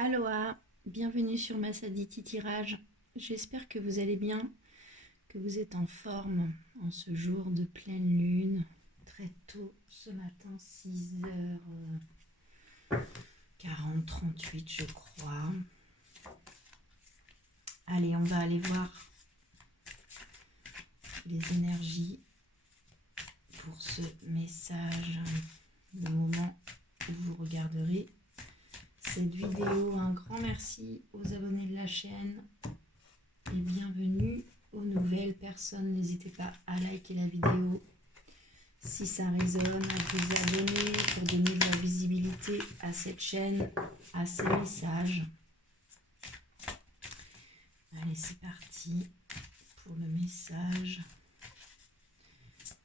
Aloha, bienvenue sur Massaditi Tirage. J'espère que vous allez bien, que vous êtes en forme en ce jour de pleine lune, très tôt ce matin, 6h40-38 je crois. Allez, on va aller voir les énergies pour ce message, le moment où vous regarderez cette vidéo. Un grand merci aux abonnés de la chaîne et bienvenue aux nouvelles personnes. N'hésitez pas à liker la vidéo si ça résonne, à vous abonner pour donner de la visibilité à cette chaîne, à ces messages. Allez, c'est parti pour le message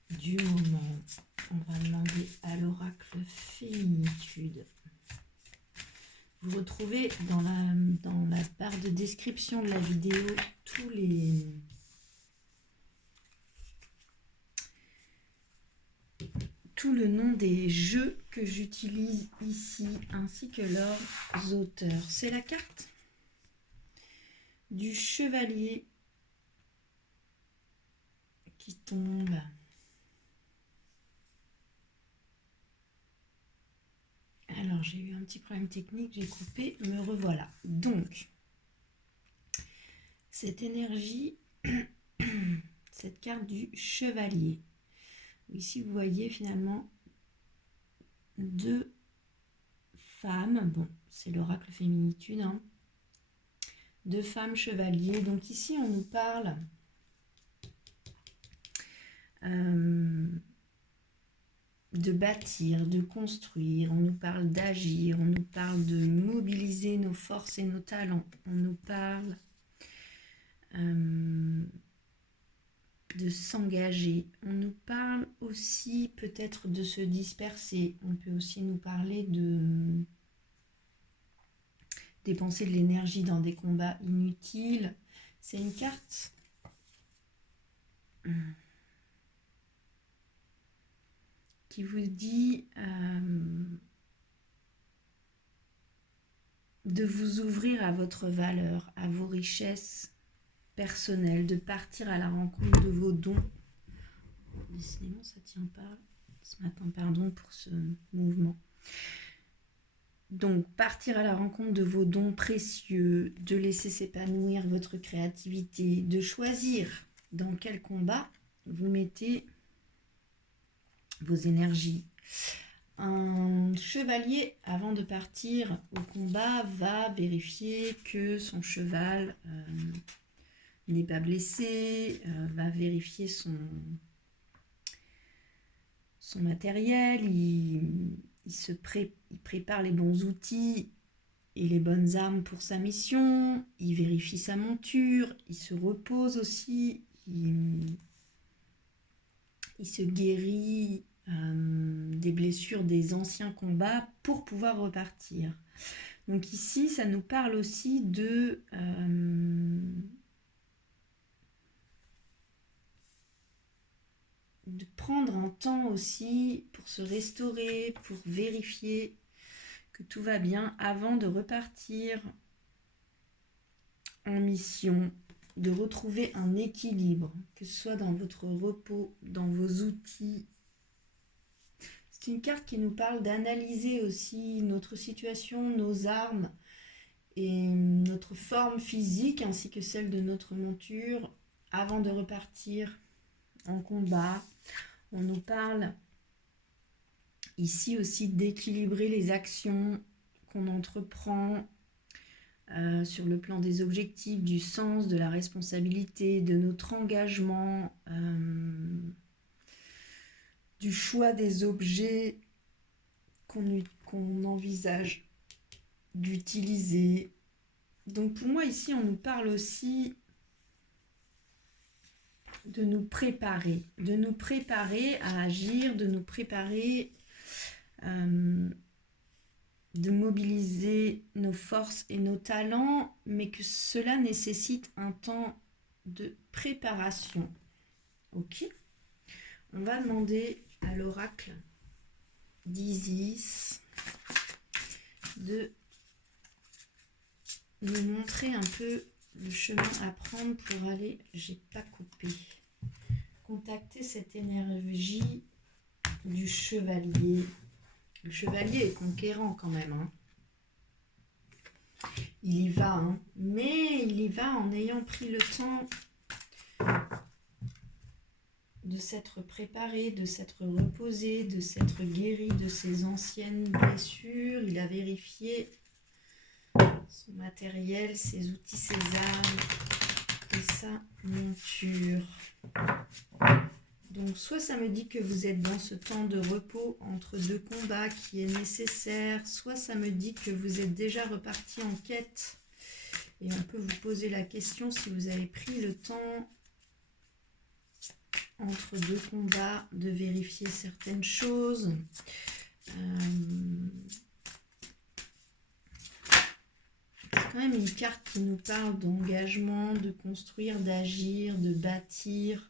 du moment. On va demander à l'oracle Féminitude. Vous retrouvez dans la barre de description de la vidéo tout le nom des jeux que j'utilise ici, ainsi que leurs auteurs. C'est la carte du chevalier qui tombe. Alors, j'ai eu un petit problème technique, j'ai coupé, me revoilà. Donc, cette énergie, cette carte du chevalier. Ici, vous voyez finalement deux femmes. Bon, c'est l'oracle Féminitude. Hein. Deux femmes chevaliers. Donc ici, on nous parle de bâtir, de construire, on nous parle d'agir, on nous parle de mobiliser nos forces et nos talents, on nous parle de s'engager, on nous parle aussi peut-être de se disperser, on peut aussi nous parler de dépenser de l'énergie dans des combats inutiles. C'est une carte qui vous dit de vous ouvrir à votre valeur, à vos richesses personnelles, de partir à la rencontre de vos dons. Décidément, ça ne tient pas ce matin, pardon pour ce mouvement. Donc, partir à la rencontre de vos dons précieux, de laisser s'épanouir votre créativité, de choisir dans quel combat vous mettez vos énergies. Un chevalier, avant de partir au combat, va vérifier que son cheval n'est pas blessé, va vérifier son matériel, il prépare les bons outils et les bonnes armes pour sa mission, il vérifie sa monture, il se repose aussi, il se guérit des blessures des anciens combats pour pouvoir repartir. Donc ici, ça nous parle aussi de prendre un temps aussi pour se restaurer, pour vérifier que tout va bien avant de repartir en mission, de retrouver un équilibre, que ce soit dans votre repos, dans vos outils. C'est une carte qui nous parle d'analyser aussi notre situation, nos armes et notre forme physique ainsi que celle de notre monture avant de repartir en combat. On nous parle ici aussi d'équilibrer les actions qu'on entreprend sur le plan des objectifs, du sens, de la responsabilité, de notre engagement, du choix des objets qu'on envisage d'utiliser. Donc pour moi ici on nous parle aussi de nous préparer à agir, de nous préparer de mobiliser nos forces et nos talents, mais que cela nécessite un temps de préparation. Ok ? On va demander à l'oracle d'Isis de nous montrer un peu le chemin à prendre pour aller, j'ai pas coupé, contacter cette énergie du chevalier. Le chevalier est conquérant quand même, hein. Il y va, hein, mais il y va en ayant pris le temps de s'être préparé, de s'être reposé, de s'être guéri de ses anciennes blessures. Il a vérifié son matériel, ses outils, ses armes et sa monture. Donc soit ça me dit que vous êtes dans ce temps de repos entre deux combats qui est nécessaire, soit ça me dit que vous êtes déjà reparti en quête. Et on peut vous poser la question si vous avez pris le temps entre deux combats de vérifier certaines choses. C'est quand même une carte qui nous parle d'engagement, de construire, d'agir, de bâtir.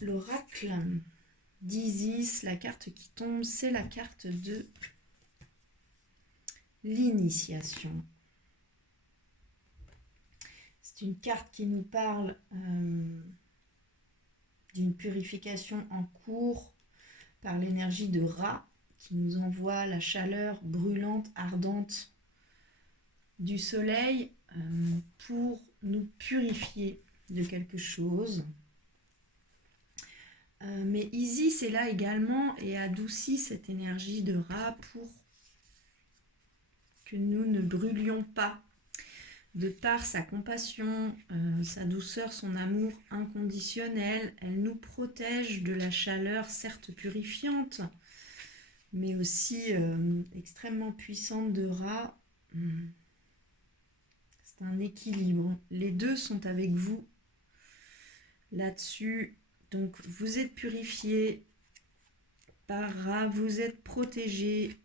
L'oracle d'Isis, la carte qui tombe, c'est la carte de l'initiation. C'est une carte qui nous parle d'une purification en cours par l'énergie de Ra, qui nous envoie la chaleur brûlante, ardente du soleil pour nous purifier de quelque chose. Mais Isis est là également et adoucit cette énergie de Ra pour que nous ne brûlions pas. De par sa compassion, sa douceur, son amour inconditionnel, elle nous protège de la chaleur certes purifiante, mais aussi extrêmement puissante de Ra. C'est un équilibre. Les deux sont avec vous là-dessus. Donc vous êtes purifié par Ra, vous êtes protégé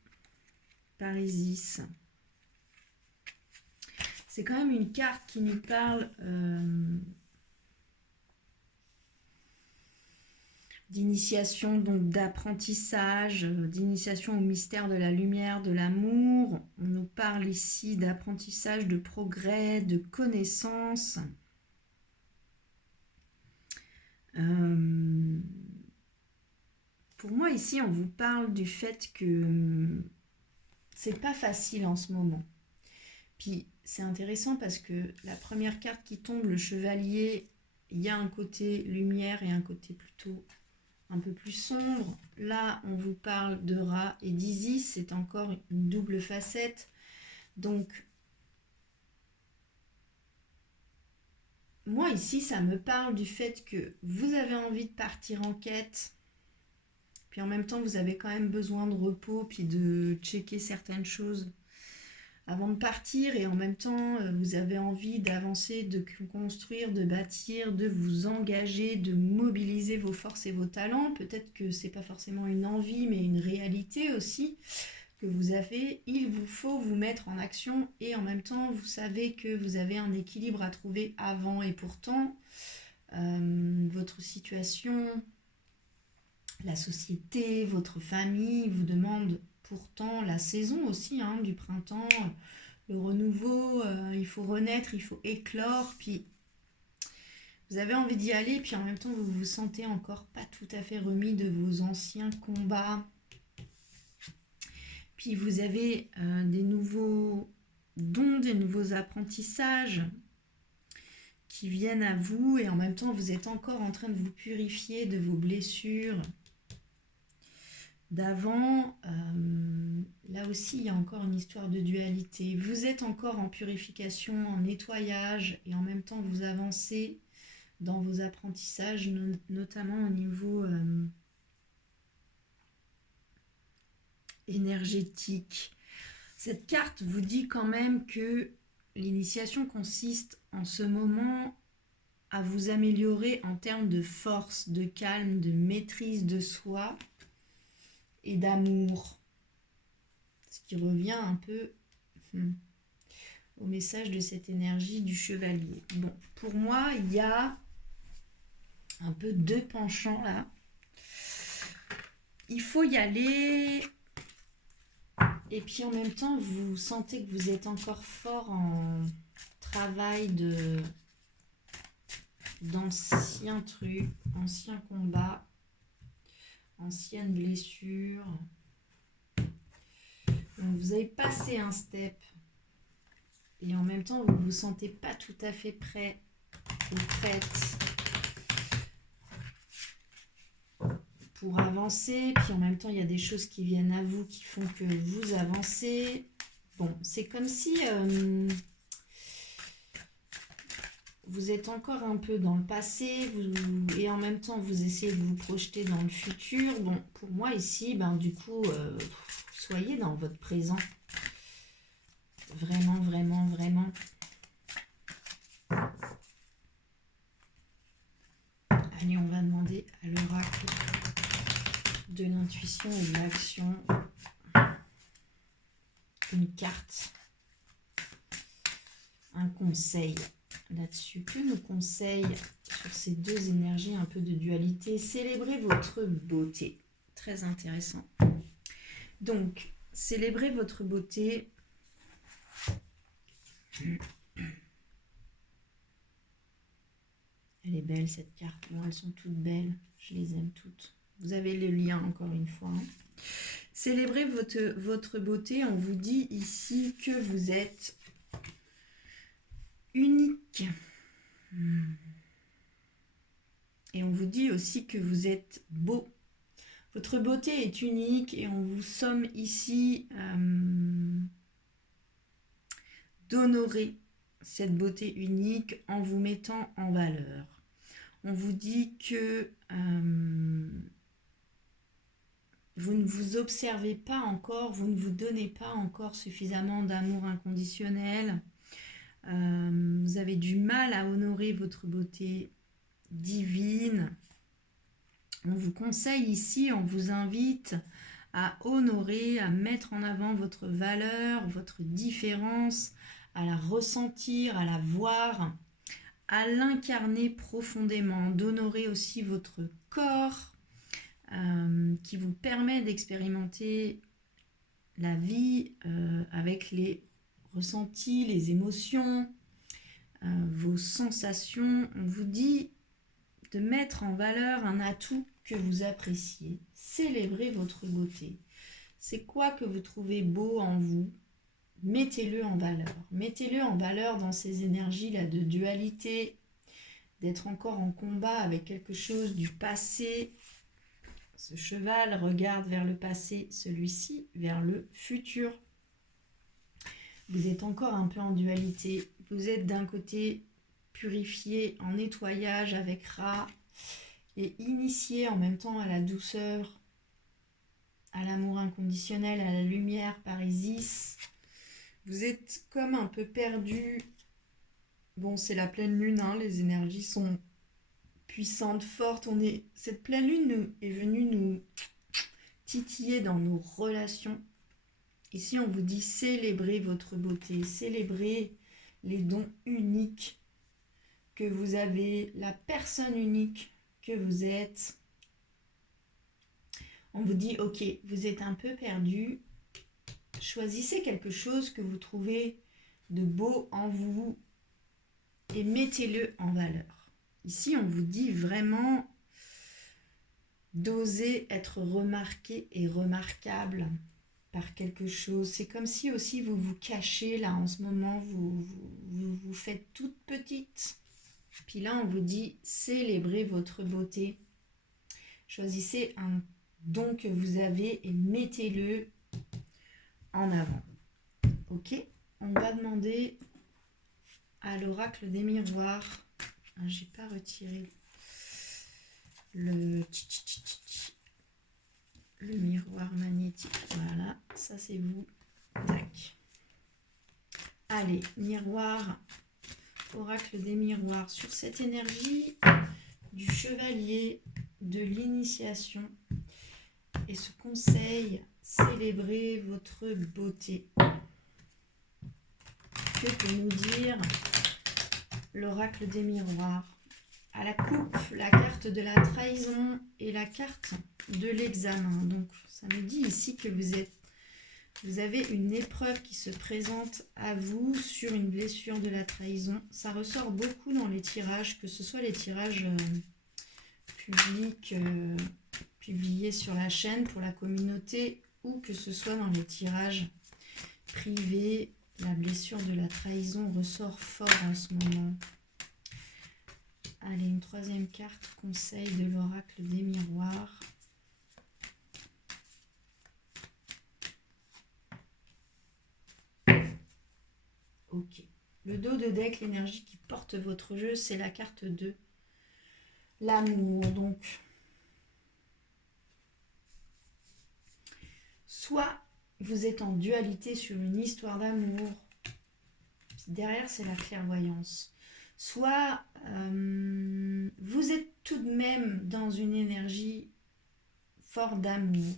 par Isis. C'est quand même une carte qui nous parle d'initiation, donc d'apprentissage, d'initiation au mystère de la lumière, de l'amour. On nous parle ici d'apprentissage, de progrès, de connaissance. Pour moi, ici, on vous parle du fait que c'est pas facile en ce moment. Puis, c'est intéressant parce que la première carte qui tombe, le chevalier, il y a un côté lumière et un côté plutôt un peu plus sombre. Là, on vous parle de Ra et d'Isis, c'est encore une double facette. Donc, moi ici, ça me parle du fait que vous avez envie de partir en quête, puis en même temps, vous avez quand même besoin de repos, puis de checker certaines choses avant de partir, et en même temps, vous avez envie d'avancer, de construire, de bâtir, de vous engager, de mobiliser vos forces et vos talents. Peut-être que c'est pas forcément une envie, mais une réalité aussi que vous avez. Il vous faut vous mettre en action, et en même temps, vous savez que vous avez un équilibre à trouver avant, et pourtant, votre situation, la société, votre famille vous demande pourtant la saison aussi du printemps, le renouveau, il faut renaître, il faut éclore, puis vous avez envie d'y aller, puis en même temps vous vous sentez encore pas tout à fait remis de vos anciens combats, puis vous avez des nouveaux dons, des nouveaux apprentissages qui viennent à vous, et en même temps vous êtes encore en train de vous purifier de vos blessures d'avant. Là aussi, il y a encore une histoire de dualité. Vous êtes encore en purification, en nettoyage, et en même temps, vous avancez dans vos apprentissages, notamment au niveau énergétique. Cette carte vous dit quand même que l'initiation consiste en ce moment à vous améliorer en termes de force, de calme, de maîtrise de soi et d'amour. Ce qui revient un peu au message de cette énergie du chevalier. Bon, pour moi, il y a un peu deux penchants là. Il faut y aller Et puis en même temps, vous sentez que vous êtes encore fort en travail d'anciens trucs, anciens combats, anciennes blessures. Donc vous avez passé un step et en même temps, vous ne vous sentez pas tout à fait prêt ou prête pour avancer. Puis en même temps, il y a des choses qui viennent à vous qui font que vous avancez. Bon, c'est comme si vous êtes encore un peu dans le passé et en même temps, vous essayez de vous projeter dans le futur. Bon, pour moi ici, du coup, soyez dans votre présent. Vraiment, vraiment, vraiment. Allez, on va demander à l'oracle de l'intuition et de l'action une carte, un conseil là-dessus. Que nous conseille sur ces deux énergies un peu de dualité? Célébrez votre beauté. Très intéressant. Donc, célébrez votre beauté. Elle est belle cette carte. Bon, elles sont toutes belles. Je les aime toutes. Vous avez le lien encore une fois. Célébrez votre beauté. On vous dit ici que vous êtes unique. Et on vous dit aussi que vous êtes beau. Votre beauté est unique et on vous somme ici d'honorer cette beauté unique en vous mettant en valeur. On vous dit que vous ne vous observez pas encore, vous ne vous donnez pas encore suffisamment d'amour inconditionnel. Vous avez du mal à honorer votre beauté divine. On vous conseille ici, on vous invite à honorer, à mettre en avant votre valeur, votre différence, à la ressentir, à la voir, à l'incarner profondément, d'honorer aussi votre corps qui vous permet d'expérimenter la vie avec les ressentis, les émotions, vos sensations. On vous dit de mettre en valeur un atout que vous appréciez. Célébrez votre beauté. C'est quoi que vous trouvez beau en vous? Mettez-le en valeur. Mettez-le en valeur dans ces énergies-là de dualité, d'être encore en combat avec quelque chose du passé. Ce cheval regarde vers le passé, celui-ci vers le futur. Vous êtes encore un peu en dualité. Vous êtes d'un côté purifié en nettoyage avec Ra et initié en même temps à la douceur, à l'amour inconditionnel, à la lumière par Isis. Vous êtes comme un peu perdu. Bon, c'est la pleine lune, hein, les énergies sont puissantes, fortes. Cette pleine lune est venue nous titiller dans nos relations. Ici, on vous dit célébrez votre beauté, célébrez les dons uniques que vous avez, la personne unique que vous êtes. On vous dit, ok, vous êtes un peu perdu, choisissez quelque chose que vous trouvez de beau en vous et mettez-le en valeur. Ici, on vous dit vraiment d'oser être remarqué et remarquable par quelque chose. C'est comme si aussi vous vous cachez là en ce moment, vous faites toute petite. Puis là, on vous dit célébrez votre beauté. Choisissez un don que vous avez et mettez-le en avant. Ok, on va demander à l'oracle des miroirs. J'ai pas retiré le miroir magnétique. Voilà, ça c'est vous. Tac. Allez, miroir, oracle des miroirs, sur cette énergie du chevalier, de l'initiation et ce conseil, célébrez votre beauté. Que peut nous dire l'oracle des miroirs? À la coupe, la carte de la trahison et la carte de l'examen. Donc, ça me dit ici que vous êtes Vous avez une épreuve qui se présente à vous sur une blessure de la trahison. Ça ressort beaucoup dans les tirages, que ce soit les tirages publics, publiés sur la chaîne pour la communauté, ou que ce soit dans les tirages privés. La blessure de la trahison ressort fort en ce moment. Allez, une troisième carte, conseil de l'oracle des miroirs. Ok. Le dos de deck, l'énergie qui porte votre jeu, c'est la carte de l'amour. Donc, soit vous êtes en dualité sur une histoire d'amour, derrière c'est la clairvoyance. Soit vous êtes tout de même dans une énergie forte d'amour.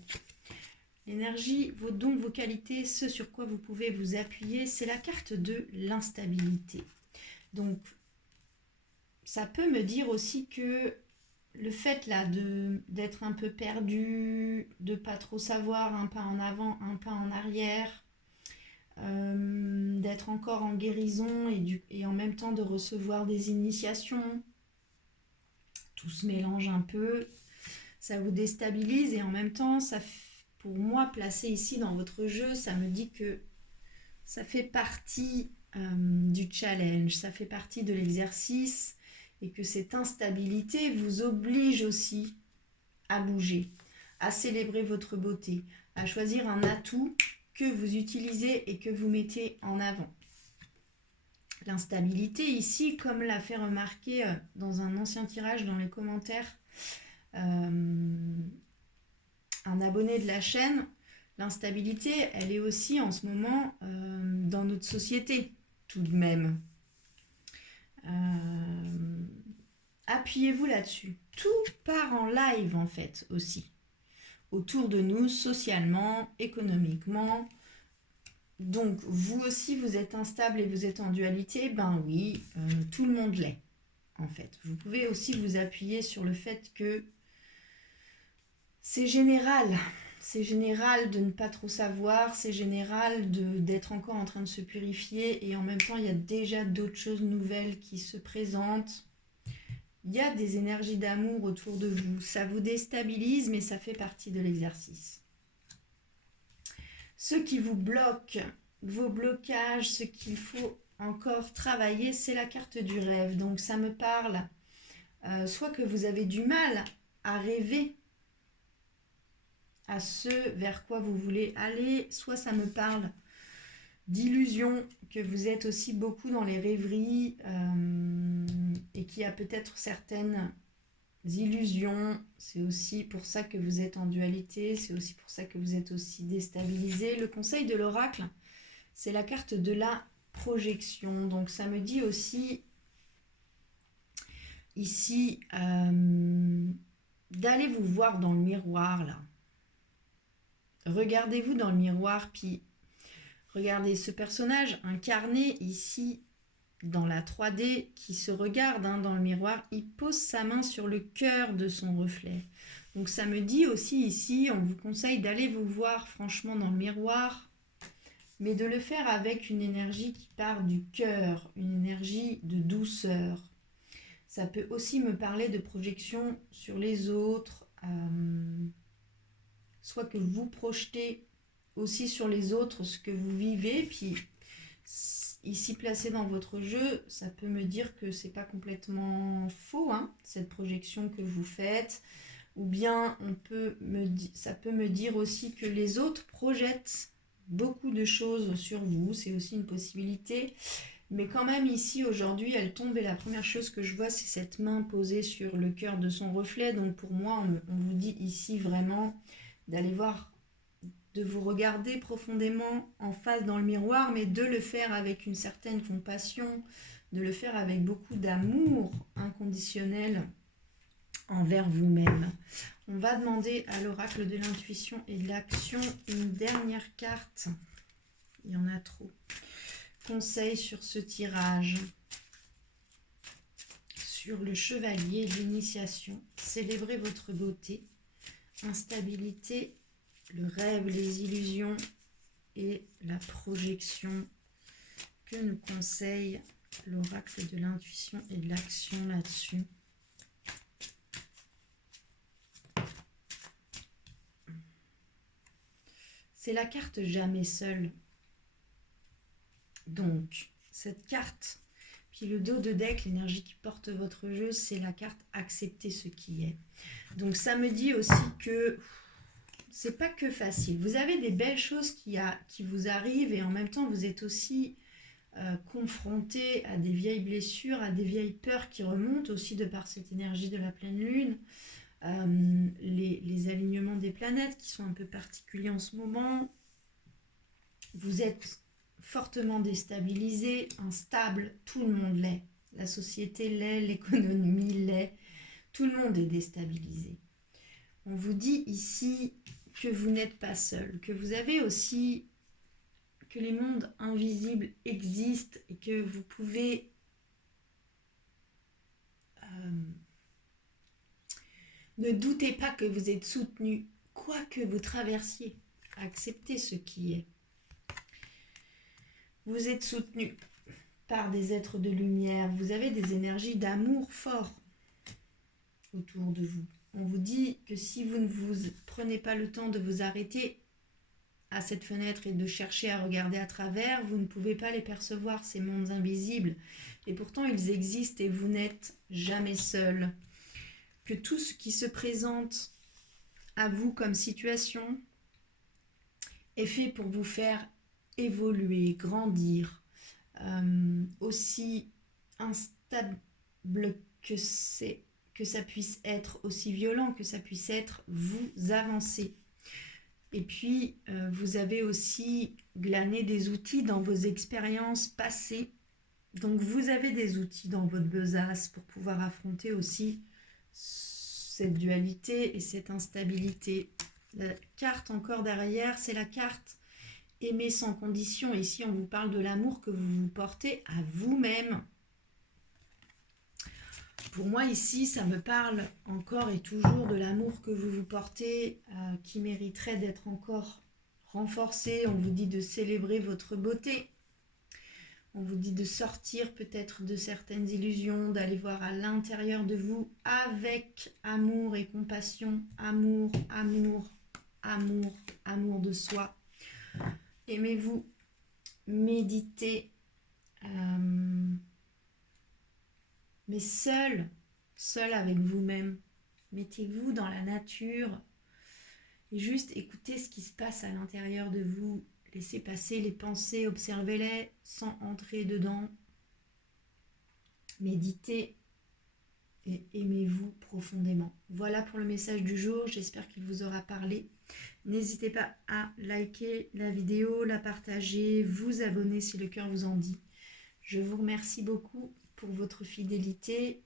L'énergie, vos dons, vos qualités, ce sur quoi vous pouvez vous appuyer, c'est la carte de l'instabilité. Donc, ça peut me dire aussi que le fait là d'être un peu perdu, de pas trop savoir, un pas en avant, un pas en arrière, d'être encore en guérison et en même temps de recevoir des initiations, tout se mélange un peu, ça vous déstabilise et en même temps, ça pour moi, placé ici dans votre jeu, ça me dit que ça fait partie du challenge, ça fait partie de l'exercice et que cette instabilité vous oblige aussi à bouger, à célébrer votre beauté, à choisir un atout que vous utilisez et que vous mettez en avant. L'instabilité ici, comme l'a fait remarquer dans un ancien tirage dans les commentaires, un abonné de la chaîne, l'instabilité, elle est aussi en ce moment dans notre société, tout de même. Appuyez-vous là-dessus. Tout part en live, en fait, aussi. Autour de nous, socialement, économiquement. Donc, vous aussi, vous êtes instable et vous êtes en dualité. Ben oui, tout le monde l'est, en fait. Vous pouvez aussi vous appuyer sur le fait que c'est général. C'est général de ne pas trop savoir, c'est général d'être encore en train de se purifier et en même temps, il y a déjà d'autres choses nouvelles qui se présentent. Il y a des énergies d'amour autour de vous. Ça vous déstabilise, mais ça fait partie de l'exercice. Ce qui vous bloque, vos blocages, ce qu'il faut encore travailler, c'est la carte du rêve. Donc ça me parle, soit que vous avez du mal à rêver à ce vers quoi vous voulez aller, soit ça me parle d'illusions, que vous êtes aussi beaucoup dans les rêveries et qu'il y a peut-être certaines illusions. C'est aussi pour ça que vous êtes en dualité, c'est aussi pour ça que vous êtes aussi déstabilisé. Le conseil de l'oracle, c'est la carte de la projection. Donc ça me dit aussi ici d'aller vous voir dans le miroir là. Regardez-vous dans le miroir, puis regardez ce personnage incarné ici dans la 3D qui se regarde dans le miroir. Il pose sa main sur le cœur de son reflet. Donc ça me dit aussi ici, on vous conseille d'aller vous voir franchement dans le miroir, mais de le faire avec une énergie qui part du cœur, une énergie de douceur. Ça peut aussi me parler de projection sur les autres, soit que vous projetez aussi sur les autres ce que vous vivez, puis ici placé dans votre jeu, ça peut me dire que c'est pas complètement faux, cette projection que vous faites, ou bien ça peut me dire aussi que les autres projettent beaucoup de choses sur vous, c'est aussi une possibilité, mais quand même ici aujourd'hui elle tombe et la première chose que je vois c'est cette main posée sur le cœur de son reflet. Donc pour moi on vous dit ici vraiment d'aller voir, de vous regarder profondément en face dans le miroir, mais de le faire avec une certaine compassion, de le faire avec beaucoup d'amour inconditionnel envers vous-même. On va demander à l'oracle de l'intuition et de l'action une dernière carte. Il y en a trop. Conseil sur ce tirage. Sur le chevalier, l'initiation. Célébrez votre beauté. Instabilité, le rêve, les illusions et la projection que nous conseille l'oracle de l'intuition et de l'action là-dessus. C'est la carte jamais seule. Donc, cette carte, puis le dos de deck, l'énergie qui porte votre jeu, c'est la carte accepter ce qui est. Donc, ça me dit aussi que c'est pas que facile. Vous avez des belles choses qui vous arrivent et en même temps, vous êtes aussi confronté à des vieilles blessures, à des vieilles peurs qui remontent aussi de par cette énergie de la pleine lune. Les alignements des planètes qui sont un peu particuliers en ce moment. Vous êtes fortement déstabilisé, instable, tout le monde l'est. La société l'est, l'économie l'est, tout le monde est déstabilisé. On vous dit ici que vous n'êtes pas seul, que vous avez aussi, que les mondes invisibles existent et que vous pouvez ne doutez pas que vous êtes soutenu, quoi que vous traversiez. Acceptez ce qui est. Vous êtes soutenu par des êtres de lumière. Vous avez des énergies d'amour fort autour de vous. On vous dit que si vous ne vous prenez pas le temps de vous arrêter à cette fenêtre et de chercher à regarder à travers, vous ne pouvez pas les percevoir, ces mondes invisibles. Et pourtant, ils existent et vous n'êtes jamais seul. Que tout ce qui se présente à vous comme situation est fait pour vous faire évoluer, grandir, aussi instable que ça puisse être, aussi violent que ça puisse être, vous avancez. Et puis, vous avez aussi glané des outils dans vos expériences passées. Donc, vous avez des outils dans votre besace pour pouvoir affronter aussi cette dualité et cette instabilité. La carte encore derrière, c'est la carte aimer sans condition. Ici, on vous parle de l'amour que vous vous portez à vous-même. Pour moi, ici, ça me parle encore et toujours de l'amour que vous vous portez, qui mériterait d'être encore renforcé. On vous dit de célébrer votre beauté. On vous dit de sortir peut-être de certaines illusions, d'aller voir à l'intérieur de vous avec amour et compassion. Amour, amour, amour, amour de soi. Aimez-vous, méditez, mais seul avec vous-même. Mettez-vous dans la nature et juste écoutez ce qui se passe à l'intérieur de vous. Laissez passer les pensées, observez-les sans entrer dedans. Méditez et aimez-vous profondément. Voilà pour le message du jour, j'espère qu'il vous aura parlé. N'hésitez pas à liker la vidéo, la partager, vous abonner si le cœur vous en dit. Je vous remercie beaucoup pour votre fidélité.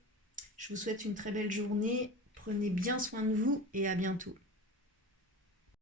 Je vous souhaite une très belle journée. Prenez bien soin de vous et à bientôt.